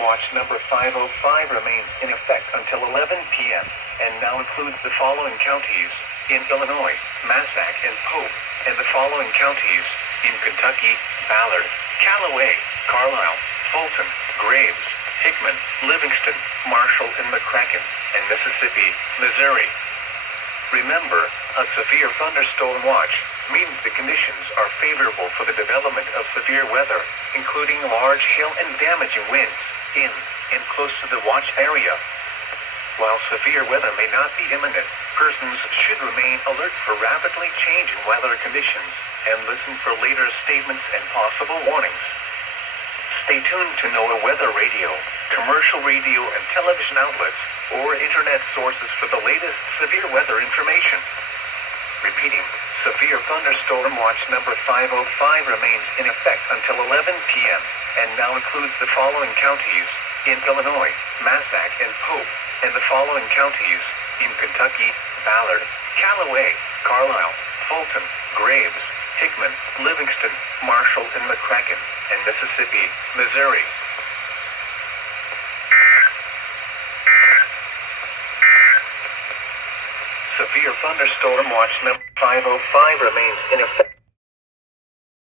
Watch number 505 remains in effect until 11 p.m. and now includes the following counties in Illinois: Massac and Pope, and the following counties in Kentucky: Ballard, Callaway, Carlisle, Fulton, Graves, Hickman, Livingston, Marshall, and McCracken, and Mississippi, Missouri. Remember, a severe thunderstorm watch means the conditions are favorable for the development of severe weather, including large hail and damaging winds in and close to the watch area. While severe weather may not be imminent, persons should remain alert for rapidly changing weather conditions and listen for later statements and possible warnings. Stay tuned to NOAA weather radio, commercial radio and television outlets, or internet sources for the latest severe weather information. Repeating, severe thunderstorm watch number 505 remains in effect until 11 p.m. and now includes the following counties in Illinois: Massac and Pope, and the following counties in Kentucky: Ballard, Callaway, Carlisle, Fulton, Graves, Hickman, Livingston, Marshall, and McCracken, and Mississippi, Missouri. Severe thunderstorm watch number 505 remains in effect.